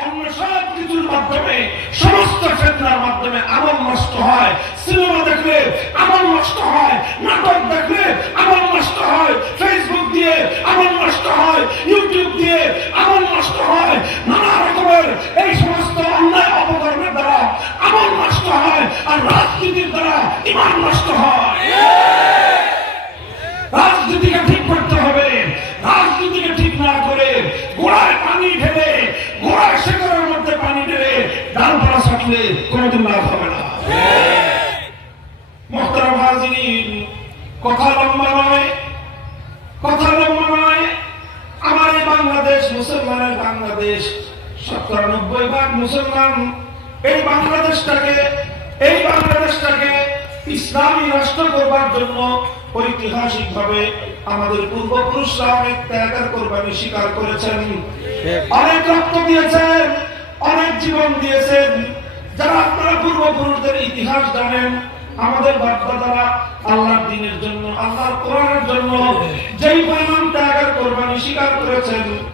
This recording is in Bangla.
মাধ্যমে মাধ্যমে, সমস্ত ফেতনার মাধ্যমে আমল নষ্ট হয়। সিনেমা দেখলে আমল নষ্ট হয়, নাটক দেখলে আমল নষ্ট হয় ফেসবুক দিয়ে আমল নষ্ট হয় ইউটিউব দিয়ে আমল নষ্ট হয়, নানা রকমের এই সমস্ত অন্যায় অপকর্মের দ্বারা আমল নষ্ট হয় আর রাজনীতির দ্বারা ইমান নষ্ট হয়। রাজনীতিকে ঠিক করতে ডালপালা ছাটলে কোনোদিন লাভ হবে না। মোহতারাম হাজিরিন কথা লম্বা নয়, কথা লম্বা নয়। আমার এই বাংলাদেশ, মুসলমানের বাংলাদেশ শতকরা নব্বই ভাগ মুসলমান। এই বাংলাদেশটাকে এই বাংলাদেশটাকে ইসলামী রাষ্ট্র করবার জন্য ঐতিহাসিক ভাবে আমাদের পূর্বপুরুষরা অনেক ত্যাগের কোরবানি স্বীকার করেছেন। অনেক রক্ত দিয়েছেন। জীবন দিয়েছেন, যারা আপনারা পূর্বপুরুষদের ইতিহাস জানেন, আমাদের বাপদাদারা আল্লাহর দিনের জন্য, আল্লাহর কোরআনের জন্য যেই পরিমাণ ত্যাগের কোরবানি, স্বীকার করেছেন